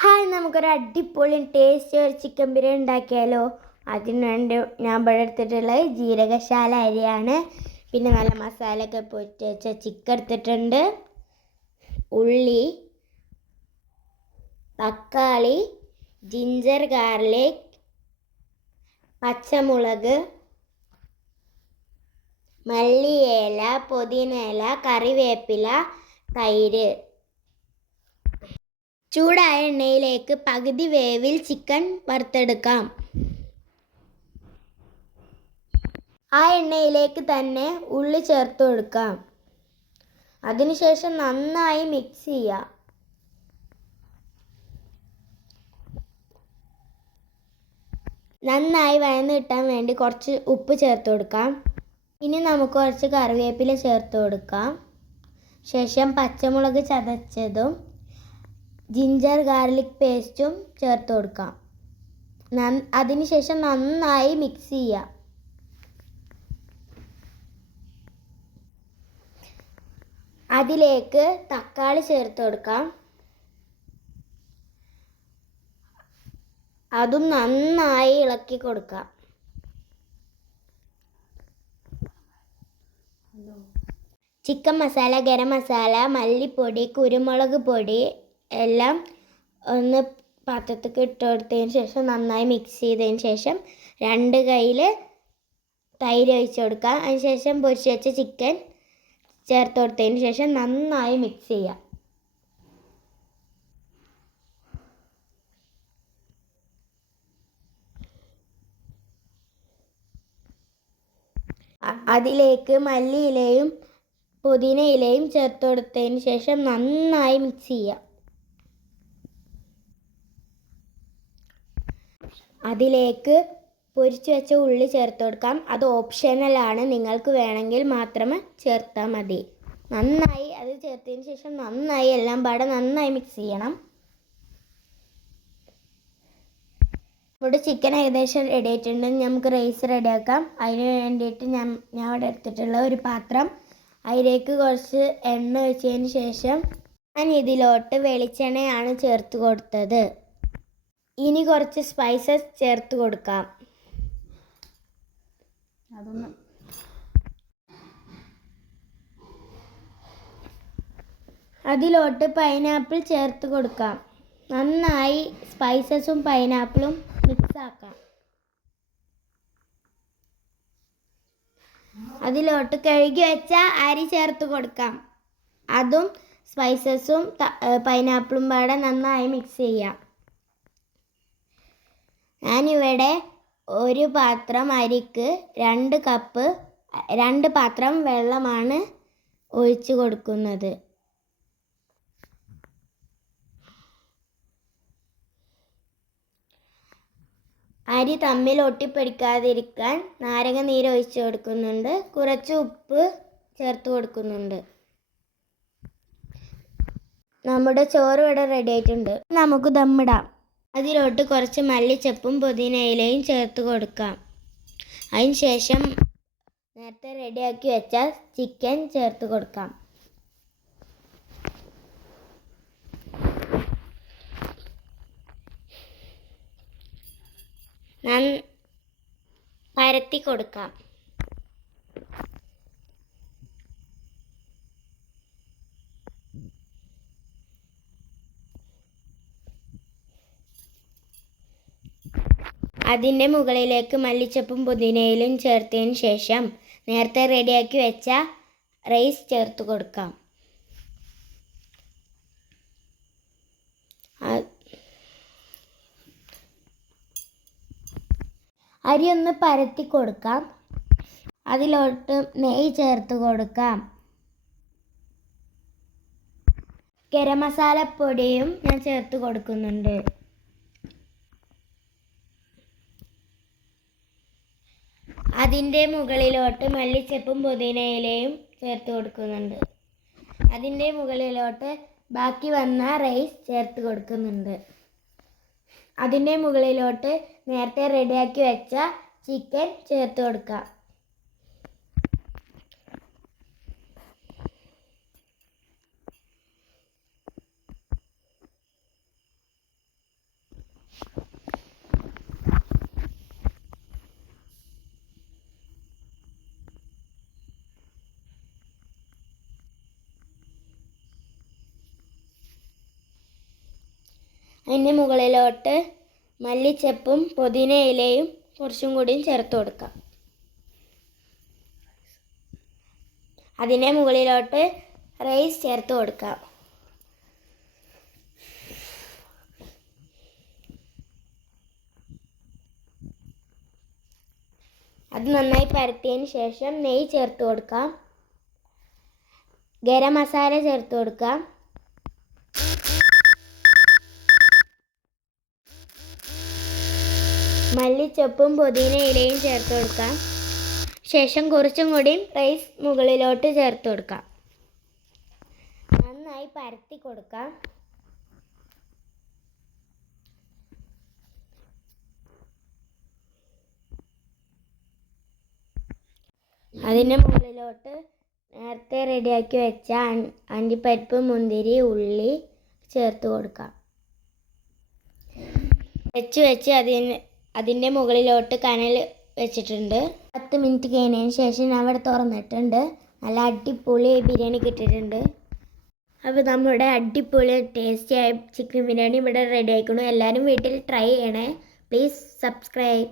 Hi, നമുക്കൊരു അടിപൊളി taste ഒരു ചിക്കൻ ബിരിയാണി ഉണ്ടാക്കിയാലോ? അതിന് വേണ്ടി ഞാൻ ഇവിടെ എടുത്തിട്ടുള്ളത് ജീരകശാല അരിയാണ്. പിന്നെ നല്ല മസാലയൊക്കെ പൊരിച്ച് വെച്ച ചിക്കൻ എടുത്തിട്ടുണ്ട്. ഉള്ളി, തക്കാളി, ജിഞ്ചർ ഗാർലിക്, പച്ചമുളക്, മല്ലിയില, പുതിനയില, കറിവേപ്പില, തൈര്. ചൂടായ എണ്ണയിലേക്ക് പകുതി വേവിൽ ചിക്കൻ വറുത്തെടുക്കാം. ആ എണ്ണയിലേക്ക് തന്നെ ഉള്ളി ചേർത്ത് കൊടുക്കാം. അതിനുശേഷം നന്നായി മിക്സ് ചെയ്യാം. നന്നായി വഴന്ന് കിട്ടാൻ വേണ്ടി കുറച്ച് ഉപ്പ് ചേർത്ത് കൊടുക്കാം. ഇനി നമുക്ക് കുറച്ച് കറിവേപ്പില ചേർത്ത് കൊടുക്കാം. ശേഷം പച്ചമുളക് ചതച്ചതും ജിഞ്ചർ ഗാർലിക് പേസ്റ്റും ചേർത്ത് കൊടുക്കാം. അതിനുശേഷം നന്നായി മിക്സ് ചെയ്യുക. അതിലേക്ക് തക്കാളി ചേർത്ത് കൊടുക്കാം. അതും നന്നായി ഇളക്കി കൊടുക്കാം. ചിക്കൻ മസാല, ഗരം മസാല, മല്ലിപ്പൊടി, കുരുമുളക് പൊടി എല്ലാം ഒന്ന് പാത്രത്തിൽ ഇട്ട് കൊടുത്തതിന് ശേഷം നന്നായി മിക്സ് ചെയ്തതിന് ശേഷം 2 കയ്യിൽ തൈര് ഒഴിച്ച് കൊടുക്കുക. അതിനുശേഷം പൊരിച്ച് വെച്ച ചിക്കൻ ചേർത്ത് കൊടുത്തതിന് ശേഷം നന്നായി മിക്സ് ചെയ്യുക. അതിലേക്ക് മല്ലിയിലയും പുതിനയിലയും ചേർത്ത് കൊടുത്തതിന് ശേഷം നന്നായി മിക്സ് ചെയ്യുക. അതിലേക്ക് പൊരിച്ചു വെച്ച ഉള്ളി ചേർത്ത് കൊടുക്കാം. അത് ഓപ്ഷണലാണ്, നിങ്ങൾക്ക് വേണമെങ്കിൽ മാത്രം ചേർത്താൽ മതി. നന്നായി അത് ചേർത്തതിന് ശേഷം നന്നായി എല്ലാം പാടെ നന്നായി മിക്സ് ചെയ്യണം. ഇവിടെ ചിക്കൻ ഏകദേശം റെഡി ആയിട്ടുണ്ട്. നമുക്ക് റൈസ് റെഡിയാക്കാം. അതിന് വേണ്ടിയിട്ട് ഞാൻ ഇവിടെ എടുത്തിട്ടുള്ള ഒരു പാത്രം, അതിലേക്ക് കുറച്ച് എണ്ണ ഒഴിച്ചതിന് ശേഷം ഞാൻ ഇതിലോട്ട് വെളിച്ചെണ്ണയാണ് ചേർത്ത് കൊടുത്തത്. ഇനി കുറച്ച് സ്പൈസസ് ചേർത്ത് കൊടുക്കാം. അതിലോട്ട് പൈനാപ്പിൾ ചേർത്ത് കൊടുക്കാം. നന്നായി സ്പൈസസും പൈനാപ്പിളും മിക്സ് ആക്കാം. അതിലോട്ട് കഴുകി വെച്ച അരി ചേർത്ത് കൊടുക്കാം. അതും സ്പൈസസും പൈനാപ്പിളും പാടെ നന്നായി മിക്സ് ചെയ്യാം. ഞാനിവിടെ ഒരു പാത്രം അരിക്ക് 2 പാത്രം വെള്ളമാണ് ഒഴിച്ച് കൊടുക്കുന്നത്. അരി തമ്മിൽ ഒട്ടിപ്പിടിക്കാതിരിക്കാൻ നാരങ്ങ നീര് ഒഴിച്ച് കൊടുക്കുന്നുണ്ട്. കുറച്ച് ഉപ്പ് ചേർത്ത് കൊടുക്കുന്നുണ്ട്. നമ്മുടെ ചോറ് ഇവിടെ റെഡി ആയിട്ടുണ്ട്. നമുക്ക് ദമ്മിടാം. അതിലോട്ട് കുറച്ച് മല്ലിച്ചപ്പും പുതിനയിലയും ചേർത്ത് കൊടുക്കാം. അതിന് ശേഷം നേരത്തെ റെഡിയാക്കി വെച്ച ചിക്കൻ ചേർത്ത് കൊടുക്കാം. പരത്തി കൊടുക്കാം. അതിൻ്റെ മുകളിലേക്ക് മല്ലിച്ചപ്പും പുതിനയിലും ചേർത്തതിന് ശേഷം നേരത്തെ റെഡിയാക്കി വെച്ച റൈസ് ചേർത്ത് കൊടുക്കാം. അരി ഒന്ന് പരത്തി കൊടുക്കാം. അതിലോട്ട് നെയ്യ് ചേർത്ത് കൊടുക്കാം. ഗരം മസാലപ്പൊടിയും ഞാൻ ചേർത്ത് കൊടുക്കുന്നുണ്ട്. അതിൻ്റെ മുകളിലോട്ട് മല്ലിച്ചപ്പും പുതിനയിലയും ചേർത്ത് കൊടുക്കുന്നുണ്ട്. അതിൻ്റെ മുകളിലോട്ട് ബാക്കി വന്ന റൈസ് ചേർത്ത് കൊടുക്കുന്നുണ്ട്. അതിൻ്റെ മുകളിലോട്ട് നേരത്തെ റെഡിയാക്കി വെച്ച ചിക്കൻ ചേർത്ത് കൊടുക്കാം. അതിൻ്റെ മുകളിലോട്ട് മല്ലിച്ചപ്പും പുതിന ഇലയും കുറച്ചും കൂടിയും ചേർത്ത് കൊടുക്കാം. അതിൻ്റെ മുകളിലോട്ട് റൈസ് ചേർത്ത് കൊടുക്കാം. അത് നന്നായി പരത്തിയതിന് ശേഷം നെയ്യ് ചേർത്ത് കൊടുക്കാം. ഗരം മസാല ചേർത്ത് കൊടുക്കാം. മല്ലിച്ചപ്പും പുതിന ഇലയും ചേർത്ത് കൊടുക്കാം. ശേഷം കുറച്ചും കൂടി റൈസ് മുകളിലോട്ട് ചേർത്ത് കൊടുക്കാം. നന്നായി പരത്തി കൊടുക്കാം. അതിൻ്റെ മുകളിലോട്ട് നേരത്തെ റെഡിയാക്കി വെച്ച അണ്ടിപ്പരിപ്പ്, മുന്തിരി, ഉള്ളി ചേർത്ത് കൊടുക്കാം. വെച്ച് അതിൻ്റെ മുകളിലോട്ട് കനൽ വെച്ചിട്ടുണ്ട്. 10 മിനിറ്റ് കഴിഞ്ഞതിന് ശേഷം ഞാൻ ഇവിടെ തുറന്നിട്ടുണ്ട്. നല്ല അടിപൊളി ബിരിയാണി കിട്ടിയിട്ടുണ്ട്. അപ്പോൾ നമ്മുടെ അടിപൊളി ടേസ്റ്റിയായ ചിക്കൻ ബിരിയാണി ഇവിടെ റെഡി ആയിക്കണം. എല്ലാവരും വീട്ടിൽ ട്രൈ ചെയ്യണേ. Please subscribe.